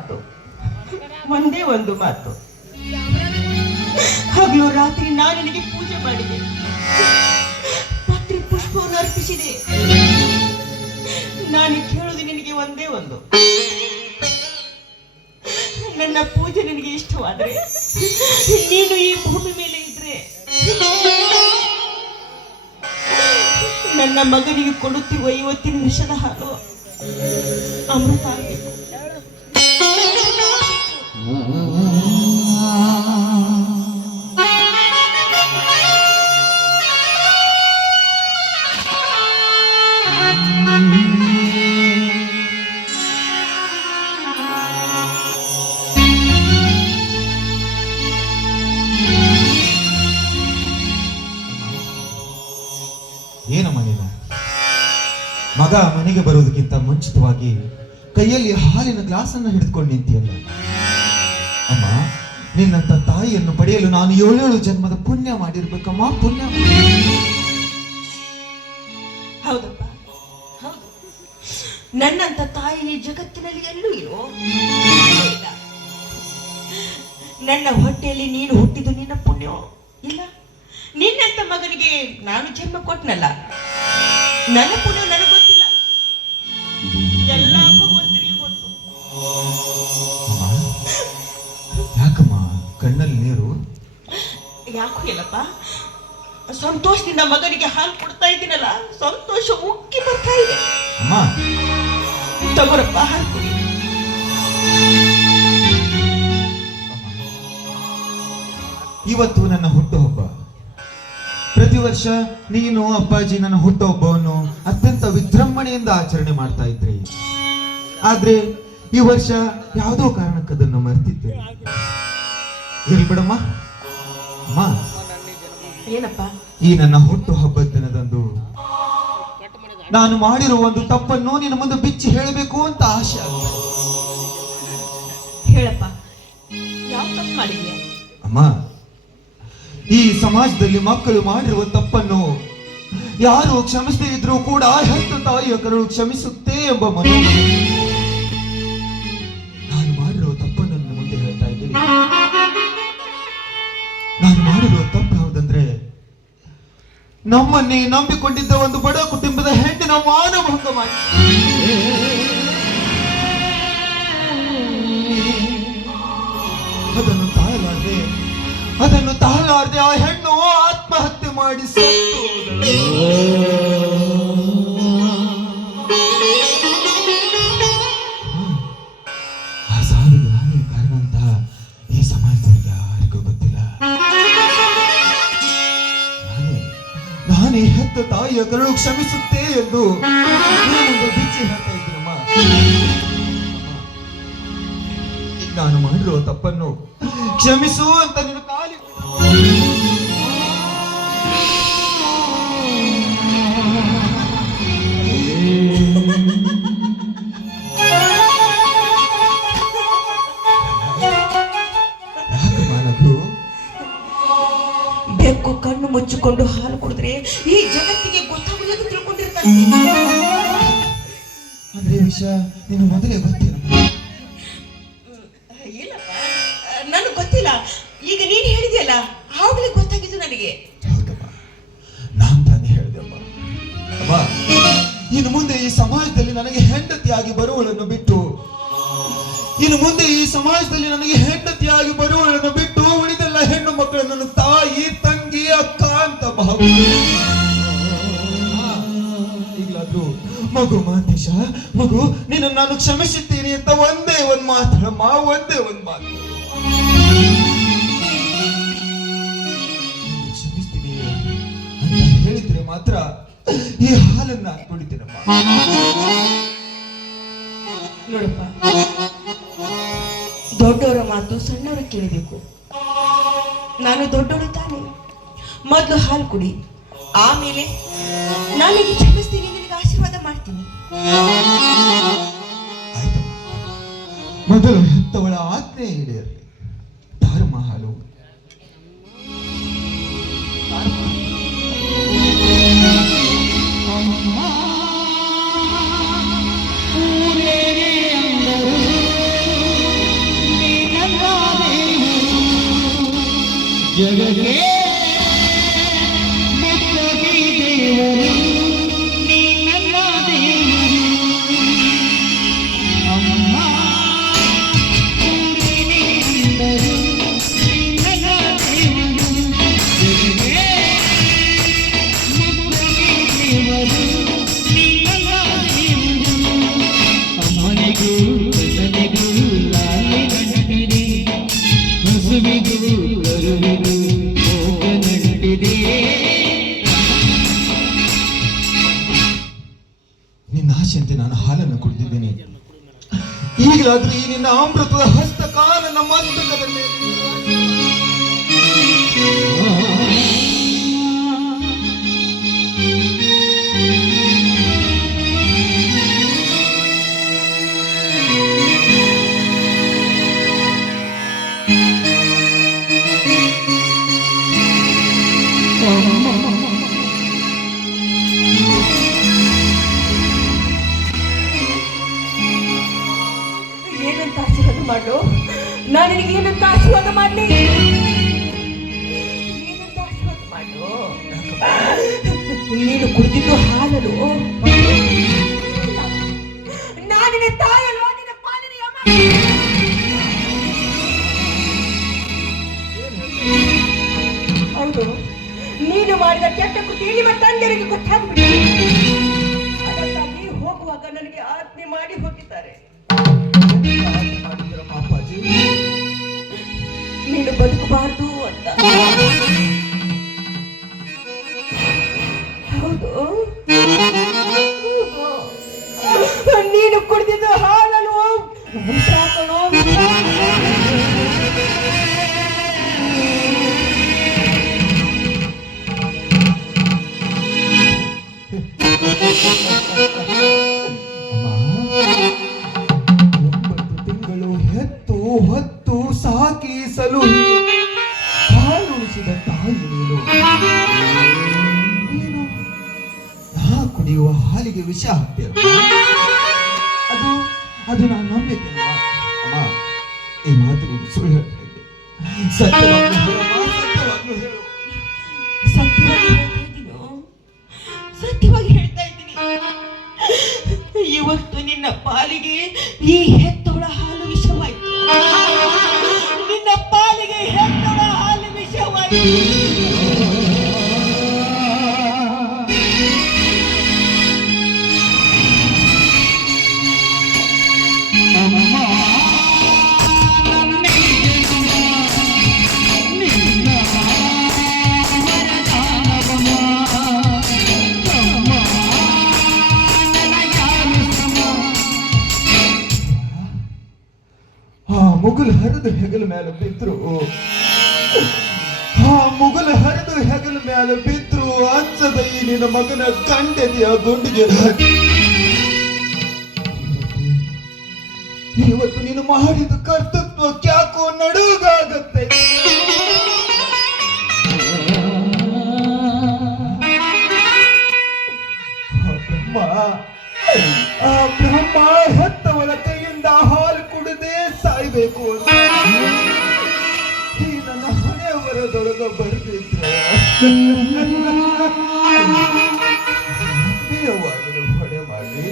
ಮಾತು, ಒಂದೇ ಒಂದು ಮಾತು. ಹಗಲು ರಾತ್ರಿ ನಾನು ನಿನಗೆ ಪೂಜೆ ಮಾಡಿದೆ, ಪತ್ರಿ ಪುಷ್ಪವನ್ನು ಅರ್ಪಿಸಿದೆ. ನಾನು ಕೇಳೋದು ನಿನಗೆ ಒಂದೇ ಒಂದು, ನನ್ನ ಪೂಜೆ ನಿನಗೆ ಇಷ್ಟವಾದರೆ ನೀನು ಈ ಭೂಮಿ ಮೇಲೆ ಇದ್ರೆ ನನ್ನ ಮಗನಿಗೆ ಕೊಡುತ್ತಿರುವ ಇವತ್ತಿನ ವಿಷದ ಹಾಲು ಅಮೃತ ಆಗಬೇಕು. ಏನಮ್ಮ ನೀನು? ಮಗ ಮನೆಗೆ ಬರುವುದಕ್ಕಿಂತ ಮುಂಚಿತವಾಗಿ ಕೈಯಲ್ಲಿ ಹಾಲಿನ ಗ್ಲಾಸ್ ಅನ್ನು ಹಿಡಿದುಕೊಂಡು ನಿಂತಿಯಲ್ಲ ಅಮ್ಮ. ನಿನ್ನಂತ ತಾಯಿಯನ್ನು ಪಡೆಯಲು ನಾನು 7 ಜನ್ಮದ ಪುಣ್ಯ ಮಾಡಿರ್ಬೇಕಮ್ಮ, ಪುಣ್ಯ. ಹೌದಪ್ಪ, ಹೌದು. ನನ್ನಂತ ತಾಯಿ ಈ ಜಗತ್ತಿನಲ್ಲಿ ಎಲ್ಲೂ ಇರೋ ಇಲ್ಲ. ನನ್ನ ಹೊಟ್ಟೆಯಲ್ಲಿ ನೀನು ಹುಟ್ಟಿದ್ದು ನಿನ್ನ ಪುಣ್ಯ ಇಲ್ಲ. ನಿನ್ನಂತ ಮಗನಿಗೆ ನಾನು ಜನ್ಮ ಕೊಟ್ಟನಲ್ಲ, ನನ್ನ ಪುಣ್ಯ ನನಗೆ ಗೊತ್ತಿಲ್ಲ, ಎಲ್ಲ ಭಗವಂತನಿಗೆ ಗೊತ್ತು. ಯಾಕಮ್ಮ ಕಣ್ಣಲ್ಲಿ ನೀರು? ಯಾಕೂ ಇಲ್ಲಪ್ಪ, ಸಂತೋಷದಿಂದ ಮಗನಿಗೆ ಹಾಲು ಕೊಡ್ತಾ ಇದ್ದೀನಲ್ಲ, ಸಂತೋಷ ಉಕ್ಕಿ ಬರ್ತಾ ಇದೆ. ಅಮ್ಮ ತಗೋರಪ್ಪ ಹಾಲು ಕುಡಿ. ಇವತ್ತು ನನ್ನ ಹುಟ್ಟುಹಬ್ಬ. ಪ್ರತಿ ವರ್ಷ ನೀನು ಅಪ್ಪಾಜಿ ನನ್ನ ಹುಟ್ಟುಹಬ್ಬವನ್ನು ಅತ್ಯಂತ ವಿಜೃಂಭಣೆಯಿಂದ ಆಚರಣೆ ಮಾಡ್ತಾ ಇದ್ರಿ. ಆದ್ರೆ ಈ ವರ್ಷ ಯಾವುದೋ ಕಾರಣಕ್ಕೆ ಅದನ್ನು ಮರ್ತಿದ್ದೆ. ಇರ್ಲಿ ಬಿಡಮ್ಮ. ಅಮ್ಮ, ಏನಪ್ಪ? ಈ ನನ್ನ ಹುಟ್ಟು ಹಬ್ಬದ ದಿನದಂದು ನಾನು ಮಾಡಿರುವ ಒಂದು ತಪ್ಪನ್ನು ನಿನ್ನ ಮುಂದೆ ಬಿಚ್ಚಿ ಹೇಳಬೇಕು ಅಂತ ಆಸೆ ಆಗ್ತದೆ. ಹೇಳಪ್ಪ, ಯಾವ ತಪ್ಪು ಮಾಡಿದ್ಯಾ? ಅಮ್ಮ, ಈ ಸಮಾಜದಲ್ಲಿ ಮಕ್ಕಳು ಮಾಡಿರುವ ತಪ್ಪನ್ನು ಯಾರು ಕ್ಷಮಿಸದೇ ಇದ್ರೂ ಕೂಡ ಹೆತ್ತ ತಾಯಿಯ ಕರುಳು ಕ್ಷಮಿಸುತ್ತೆ ಎಂಬ ಮನೋಭಾವ. ನಾನು ಮಾಡಿರುವ ತಪ್ಪನ್ನು ನನ್ನ ಮುಂದೆ ಹೇಳ್ತಾ ಇದ್ದೀನಿ. ನಾನು ಮಾಡಿರುವ ತಪ್ಪು ಯಾವುದಂದ್ರೆ, ನಮ್ಮನ್ನೇ ನಂಬಿಕೊಂಡಿದ್ದ ಒಂದು ಬಡ ಕುಟುಂಬದ ಹೆಣ್ಣಿನ ಮಾನಭಂಗ ಮಾಡಿ ಅದನ್ನು ತಾಳಲಾರದೆ ಆ ಹೆಣ್ಣು ಆತ್ಮಹತ್ಯೆ ಮಾಡಿ ಸತ್ತು ಆ ಸಾವಿಗೆ ನಾನೇ ಕಾರಣ ಅಂತ ಈ ಸಮಾಜದವ್ರಿಗೆ ಯಾರಿಗೂ ಗೊತ್ತಿಲ್ಲ. ನಾನೇ ಹೆತ್ತ ತಾಯಿಯ ಕರುಳು ಕ್ಷಮಿಸುತ್ತೆ ಎಂದು ಬಿಚ್ಚಿ ಹೇಳ್ತಾ ಇದ್ದೀನಮ್ಮ. ನಾನು ಮಾಡಿರುವ ತಪ್ಪನ್ನು ಕ್ಷಮಿಸು ಅಂತ ನಿನ್ನ ಕಾಲಿ ಬೆಕ್ಕು ಕಣ್ಣು ಮುಚ್ಚಿಕೊಂಡು ಹಾಲು ಕುಡಿದ್ರೆ ಈ ಜಗತ್ತಿಗೆ ಗೊತ್ತಾಗುವುದು ತಿಳ್ಕೊಂಡಿರ್ತಾರೆ. ಅಂದ್ರೆ ವಿಷಯ ನೀನು ಮೊದಲೇ ಗೊತ್ತಿಲ್ಲ? ಇಲ್ಲಪ್ಪ, ನನಗೆ ಗೊತ್ತಿಲ್ಲ. ಈಗ ನೀನು ಹೇಳಿದೆಯಲ್ಲ, ಆವಾಗಲೇ ಗೊತ್ತಾಗಿದ್ದು ನನಗೆ. ಹೌದಮ್ಮ, ನಾನ್ ತಾನೇ ಹೇಳಿದೆಮ್ಮ. ಅಮ್ಮ, ಇನ್ನು ಮುಂದೆ ಈ ಸಮಾಜದಲ್ಲಿ ನನಗೆ ಹೆಂಡತಿಯಾಗಿ ಬರುವಳನ್ನು ಬಿಟ್ಟು ಉಳಿದೆಲ್ಲ ಹೆಣ್ಣು ಮಕ್ಕಳು ನನ್ನ ತಾಯಿ, ತಂಗಿ, ಅಕ್ಕ ಅಂತ ಭಾವ. ಈಗಲಾದ್ರೂ ಮಗು ಮಾತೇಶ, ಮಗು ನಿನ್ನ ನಾನು ಕ್ಷಮಿಸುತ್ತೀನಿ ಅಂತ ಒಂದೇ ಒಂದು ಮಾತಮ್ಮ, ಒಂದೇ ಒಂದು ಮಾತು. ಕ್ಷಮಿಸ್ತೀನಿ ಅಂತ ಹೇಳಿದ್ರೆ ಮಾತ್ರ ಈ ಹಾಲನ್ನ ಕುಡಿತೀನಮ್ಮ. ನೋಡಪ್ಪ, ದೊಡ್ಡವರ ಮಾತು ಸಣ್ಣವರ ಕೇಳಬೇಕು. ನಾನು ದೊಡ್ಡವಳು ತಾನೆ, ಮೊದಲು ಹಾಲು ಕುಡಿ, ಆಮೇಲೆ ನಾನಿಗೆ ಕ್ಷಮಿಸ್ತೀನಿ, ನಿನಗೆ ಆಶೀರ್ವಾದ ಮಾಡ್ತೀನಿ. ಆಯ್ತಮ್ಮ, ಮೊದಲು ಹೆತ್ತವಳ ಆಜ್ಞೆ ಈಡೇರಲಿ. ಧರ್ಮ ಹಾಲು. ಜಗಕ್ಕೆ ಮುಕ್ತಗಿ ದೇವರು ನೀ ನನ್ನ ದೇವರು ಅಮ್ಮ ಊರಿನೇ ಅಂದರು ನೀ ನನ್ನ ದೇವರು ಜಗಕ್ಕೆ ಮುಕ್ತಗಿ ದೇವರು ನೀ ನನ್ನ ದೇವರು ಅಮ್ಮನಿಗೂ ಬಸನಿಗೂ ಲಾಲಿ ನಂಟಿದೆ ಹಸುವಿಗೂ ಕರುವಿಗೂ ಭೋಗ ನಂಟಿದೆ ನಿನ್ನ ಆಶೆಯಂತೆ ನಾನು ಹಾಲನ್ನು ಕುಡಿದಿದ್ದೇನೆ. ಈಗಲಾದ್ರೂ ಈ ನಿನ್ನ ಅಮೃತದ ಹಸ್ತಕಾಲ ನನ್ನ ಮಸ್ತಕದ ಮೇಲೆ ಏನಂತ ಆಶೀರ್ವಾದ ಮಾಡು? ನಾನು ನಿನಗೆ ಏನಂತ ಆಶೀರ್ವಾದ ಮಾಡಲಿ? ಏನಂತ ಆಶೀರ್ವಾದ ಮಾಡು? ನೀನು ಕುಡಿದಿದ್ದು ಹಾಲಲು ನಾನು ನಿನ್ನ ತಾಯಲು ನಿನ್ನ ಪಾಲಿನ ಯಮ. ಹೌದು, ನೀನು ಮಾಡಿದ ಕೆಟ್ಟ ಕೃತಿ ನಿಮ್ಮ ತಂದೆಯರಿಗೆ ಗೊತ್ತಾಗ್ಬಿಟ್ಟು ಅದಕ್ಕಾಗಿ ಹೋಗುವಾಗ ನನಗೆ ಆಜ್ಞೆ ಮಾಡಿ ಹೋಗಿದ್ದಾರೆ. ಅಪ್ಪಾಜಿ ನೀನು ಬದುಕಬಾರದು ಅಂತ. ಹೌದು, ನೀನು ಕುಡಿದಿದ್ದು ಹಾಲಲು ವಿಷ ಕಣೋ, ವಿಷ. ಹೆತ್ತು ಹೊತ್ತು ಸಾಕಿ ಸಲುಹಿ ಹಾಲುಣಿಸಿದ ತಾಯಿ ನೀನು ನಾ ಕುಡಿಯುವ ಹಾಲಿಗೆ ವಿಷ ಹಾಕ್ತೀಯ. ಅದು ಅದು ನಾನು ನಂಬಿದ್ದೇನೆ ಅಮ್ಮ. ಈ ಮಾತು ನೀನು ಸುಳ್ಳು ಹೇಳ್ತಾ ಇದ್ದೆ. ಸತ್ಯವಾಗ್ಲೂ ಹೇಳಮ್ಮ, ಸತ್ಯವಾಗ್ಲೂ ಹೇಳು. ಸತ್ಯವಾಗಿ ಹೇಳ್ತಾ ಇದ್ದೀನೋ? ಸತ್ಯವಾಗಿ ಹೇಳ್ತಾ ಇದ್ದೀನಿ. ಇವತ್ತು ನಿನ್ನ ಪಾಲಿಗೆ ಈ ಹೆತ್ತೋಳ ಹಾಲು ವಿಷವಾಯಿತು. ನಿನ್ನ ಪಾಲಿಗೆ ಹೆತ್ತೋಳ ಹಾಲು ವಿಷವಾಯಿತು. ಮುಗುಲು ಹರಿದು ಹೆಗಲ ಮೇಲೆ ಬಿದ್ರು, ಮುಗುಲು ಹರಿದು ಹೆಗಲ ಮೇಲೆ ಬಿದ್ರು ಅಚ್ಚದ ಈ ನಿನ್ನ ಮಗನ ಕಂಡೆದೆಯ ಗುಂಡಿಗೆ. ಇವತ್ತು ನೀನು ಮಾಡಿದ ಕರ್ತೃತ್ವ ಕ್ಯಾಕೋ ನಡುಗಾಗತ್ತೆ. ಬ್ರಹ್ಮ ಹೆತ್ತವಳ ಕೈಯಿಂದ ಹಾಲು ಕುಡಿದೇ ಸಾಯ್ಬೇಕು ಅಂತ ಈ ನನ್ನ ಹಣೆ ಬರದೊಳಗ ಬರೆದಿದ್ರೆ ಹೊಣೆ ಮಾಡಿ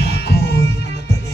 ಯಾಕೋ ನನ್ನ ತಲೆ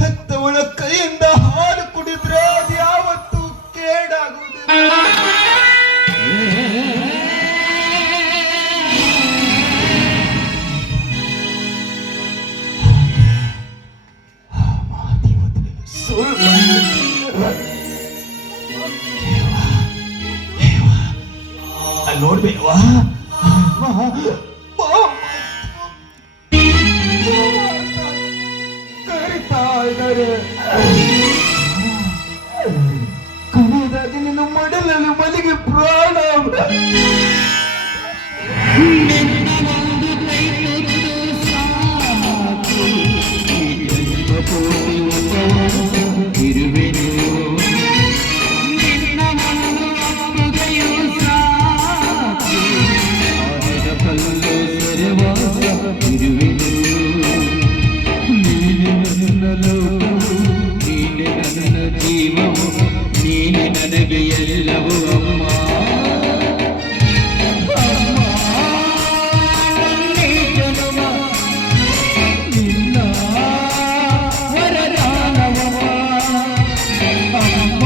ಹೆತ್ತವಳ ಕೈಯಿಂದ ಹಾಲು ಕುಡಿದ್ರೆ ಅದು ಯಾವತ್ತೂ ಕೇಡಾಗುವುದಿಲ್ಲ. ನೋಡ್ಬೇಕವಾ ಕರಿತಾ ಇದ್ದಾರೆ. ಕೊನೆಯದಾಗಿ ನಿನ್ನ ಮಡಲಲ್ಲಿ ಮಲಿಗೆ ಪ್ರಾಣ ನನಗೆ ಎಲ್ಲವೂ ಅಮ್ಮ ಜನ್ಮ ನಿನ್ನ ವರದಾನವಮ್ಮ ಅಮ್ಮ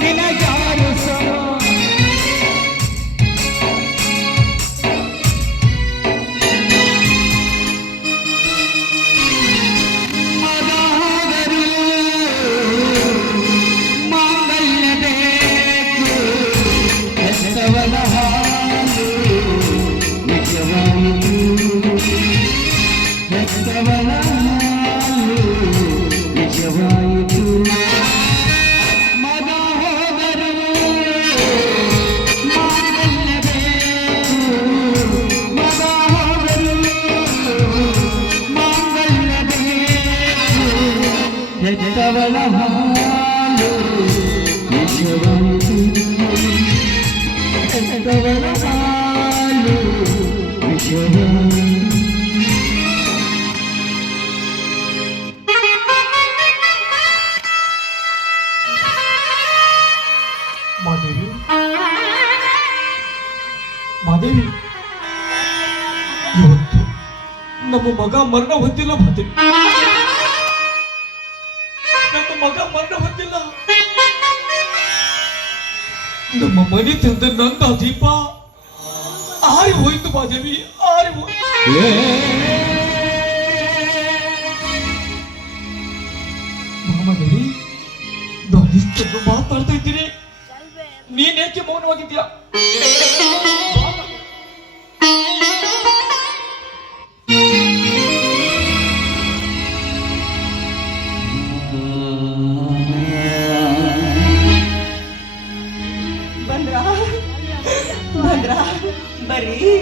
ನಿನಗ್ಯಾರು ಸಮ ಮಾದೇವಿ ಮಾದೇವಿ ಇವತ್ತು ನಮ್ಮ ಮಗ ಮರಣ ಹೊಂದಿಲ್ಲ ಮಾದೇವಿ. ನಮ್ಮ ಮಗ ಮರಣ ಹೊಂದಿಲ್ಲ. ನಮ್ಮ ಮನೆ ತಂದ ನಂದ ದೀಪ ಆರಿ ಹೋಯ್ತು ಮಾದೇವಿ, ಆರಿ ಹೋಯ್ತು. ಮಾದೇವಿ ನಾನು ಇಷ್ಟೊಂದು ಮಾತಾಡ್ತಾ ಇದ್ದೀನಿ, ನೀನೇಕೆ ಮೌನವಾಗಿದ್ಯಾ? ಬಂದ್ರ ಬರ್ರಿ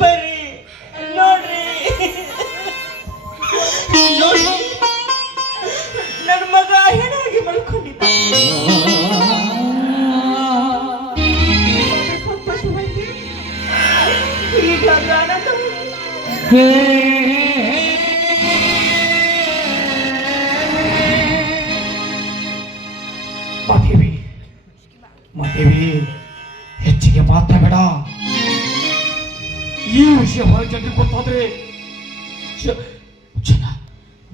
ಬರ್ರಿ ನೋಡ್ರಿ ನೋಡಿ ನನ್ನ ಮಗ ಹೆಣಾಗಿ ಮಲ್ಕೊಂಡಿದ್ದ. ಈಗ ಮಾದೇವಿ ಮಾದೇವಿ ಹೆಚ್ಚಿಗೆ ಮಾತಾಡಬೇಡ. ಈ ವಿಷಯ ಹೊರ ಜನರಿಗೆ ಗೊತ್ತಾದ್ರೆ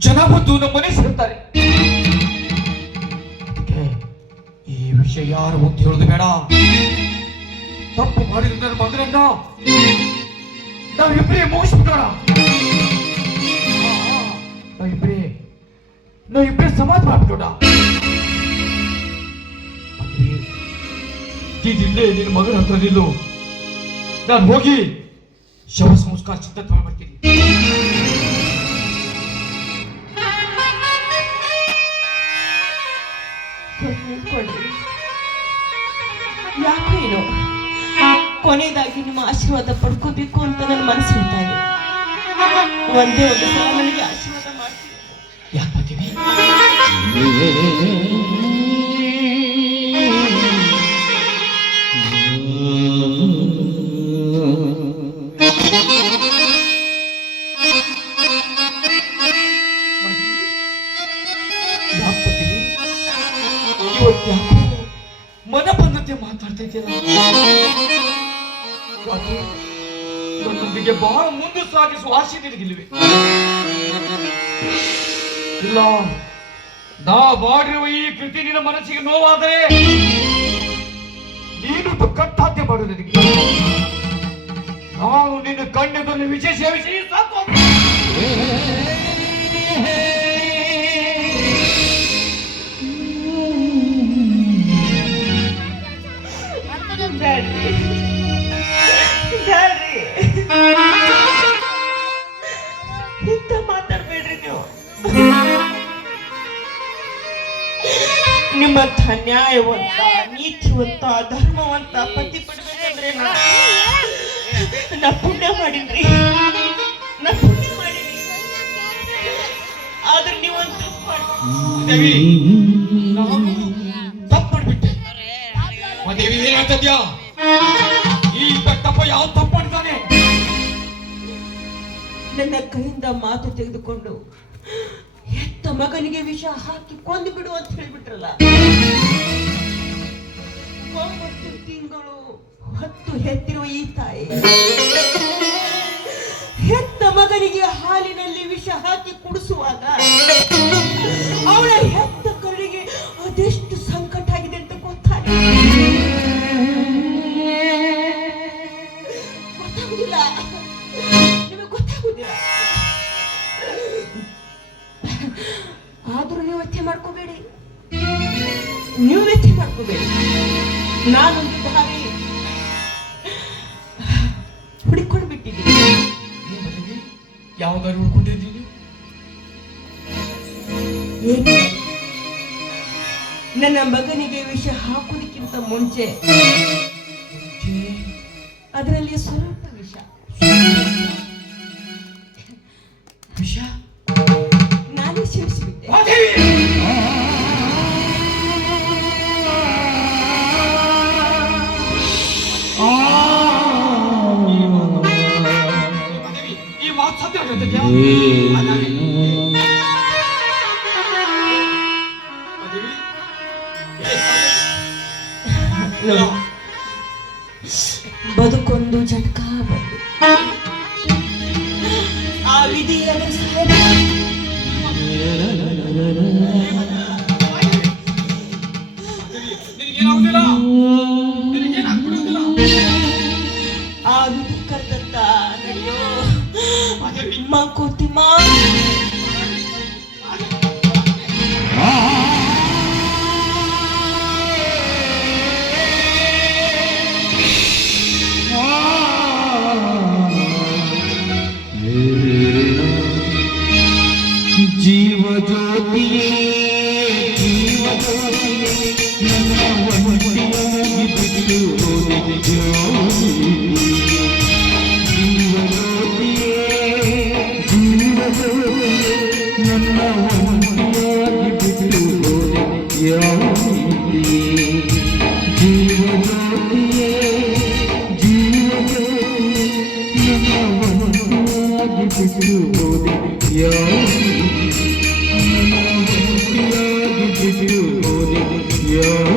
ಜನ ಬಂದು ನಮ್ಮ ಮನೆ ಸೇರ್ತಾರೆ. ಅದಕ್ಕೆ ಈ ವಿಷಯ ಯಾರು ಅಂತ ಹೇಳೋದು ಬೇಡ. ತಪ್ಪು ಮಾಡಿದ ನನ್ನ ಮಗನನ್ನ ನಾವಿಬ್ಬರೇ ಮುಗಿಸ್ಬಿಡೋಣ. ನಾವಿಬ್ಬರೇ ಸಮಾಜ ಮಾಡ್ಬಿಡೋಣ. ಇಲ್ಲೇ ನಿನ್ನ ಮಗನ ಹತ್ರ ನಿಲ್ಲು, ನಾನು ಹೋಗಿ ಶವ ಸಂಸ್ಕಾರ ಸಿದ್ಧತೆ ಮಾಡ್ತೀನಿ. ಯಾಕೇನು ಕೊನೆಯದಾಗಿ ನಿಮ್ಮ ಆಶೀರ್ವಾದ ಪಡ್ಕೋಬೇಕು ಅಂತ ನನ್ನ ಮನಸ್ಸು ಹೇಳ್ತಾ ಇದೆ. ಒಂದೇ ಒಂದು ಸಲ ನನಗೆ ಆಶೀರ್ವಾದ ಮಾಡ್ತೀನಿ. ಯಾಕೆ ಮಾಡ್ತೀವಿ? ಇವತ್ತು ಮನ ಬಂದಂತೆ ಮಾತಾಡ್ತಾ ಇದ್ದೀರ. ನನ್ನೊಂದಿಗೆ ಬಹಳ ಮುಂದೆ ಸಾಗಿಸುವ ಆಸೆ ನಿನಗಿಲ್ವೇ? ಇಲ್ಲ, ನಾ ಮಾಡಿರುವ ಈ ಕೃತಿ ನಿನ್ನ ಮನಸ್ಸಿಗೆ ನೋವಾದರೆ ನೀನು ಕಟ್ಟಾದ್ಯ ಮಾಡು ನನಗೆ. ನಾನು ನಿನ್ನ ಕಣ್ಣೆದುರಲ್ಲಿ ವಿಷಯ ಸೇವಿಸಿ ಸಾಕು. ಇಂತ ಮಾತಾಡ್ಬೇಡ್ರಿ ನೀವು. ನಿಮ್ಮಂಥ ನ್ಯಾಯವಂತ, ನೀತಿವಂತ, ಧರ್ಮವಂತ ಪತಿ ಪಡ್ಬೇಕಂದ್ರೆ ನಾ ಪುಣ್ಯ ಮಾಡಿನ್ರಿ, ನಾ ಪುಣ್ಯ ಮಾಡೀನಿ. ಆದ್ರೆ ನೀವೊಂದು ದೇವಿ, ನಾನು ತಪ್ಪು ಮಾಡ್ಬಿಟ್ಟೆ. ದೇವಿ ಏನ್ ಹೇಳ್ತಿದ್ಯಾ? ಈ ತಪ್ಪ ಯಾವ ತಪ್ಪು ಮಾಡಿದ್ದಾನೆ? ನನ್ನ ಕೈಯಿಂದ ಮಾತು ತೆಗೆದುಕೊಂಡು ಹೆತ್ತ ಮಗನಿಗೆ ವಿಷ ಹಾಕಿ ಕೊಂದು ಬಿಡು ಅಂತ ಹೇಳ್ಬಿಟ್ರಲ್ಲ. 9 ತಿಂಗಳು ಹೊತ್ತು ಹೆತ್ತಿರುವ ಈ ತಾಯಿ ಹೆತ್ತ ಮಗನಿಗೆ ಹಾಲಿನಲ್ಲಿ ವಿಷ ಹಾಕಿ ಕುಡಿಸುವಾಗ ಅವಳ ಹೆತ್ತ ಕರುಳಿಗೆ ಅದೆಷ್ಟು ಸಂಕಟ ಆಗಿದೆ ಅಂತ ಗೊತ್ತಾಗುದಿಲ್ಲ. ನಿಮಗೆ ಗೊತ್ತಾಗುದಿಲ್ಲ. ಆದ್ರೂ ನೀವು ವ್ಯಥೆ ಮಾಡ್ಕೋಬೇಡಿ, ನೀವು ವ್ಯಥೆ ಮಾಡ್ಕೋಬೇಡಿ. ನಾನೊಂದು ದಾರಿ ಹುಡುಕೊಂಡು ಬಿಟ್ಟಿದ್ದೀನಿ. ಯಾವ್ದಾರು ಹುಡ್ಕೊಂಡಿದ್ದೀನಿ? ಏನು? ನನ್ನ ಮಗನಿಗೆ ವಿಷ ಹಾಕುವುದಕ್ಕಿಂತ ಮುಂಚೆ ಅದರಲ್ಲಿ ಸ್ವಲ್ಪ ವಿಷ ನಾನೇ ಸೇರಿಸಿಬಿಟ್ಟೆ. ಈ ಮಾತು ಸತ್ಯ ಹೇಳ್ತಿದ್ಯಾ? ಬದುಕೊಂದು ಜಟ್ಕ ಬಂದು ಆ ವಿಧಿ ಅದರ ಸಹಾಯ ನಿನಗೇನಾಗುದಿಲ್ಲ, ನಿನಗೇನಾಗ್ಬಿಡುದಿಲ್ಲ. ಆ ವಿಧಿ ಕರೆದಂತ ನಡೆಯೋ ಮಂಕುತಿಮ್ಮ. ಜೀವ ಜ್ಯೋತಿಯೇ, ಜೀವ ಜ್ಯೋತಿಯೇ, ನನ್ನ ಒಂಟಿಯಾಗಿ ಬಿಟ್ಟು ಹೋದೆ ಜ್ಯೋತಿ. ಜೀವ ಜ್ಯೋತಿಯೇ, ಜೀವ ಜ್ಯೋತಿಯೇ, ನನ್ನ ಒಂಟಿಯಾಗಿ ಬಿಟ್ಟು ಹೋದೆ ಜ್ಯೋತಿ. ಜೀವ ಜ್ಯೋತಿಯೇ, ಜೀವ ಜ್ಯೋತಿಯೇ, ನನ್ನ ಒಂಟಿಯಾಗಿ ಬಿಟ್ಟು ಹೋದೆ ಜ್ಯೋತಿ.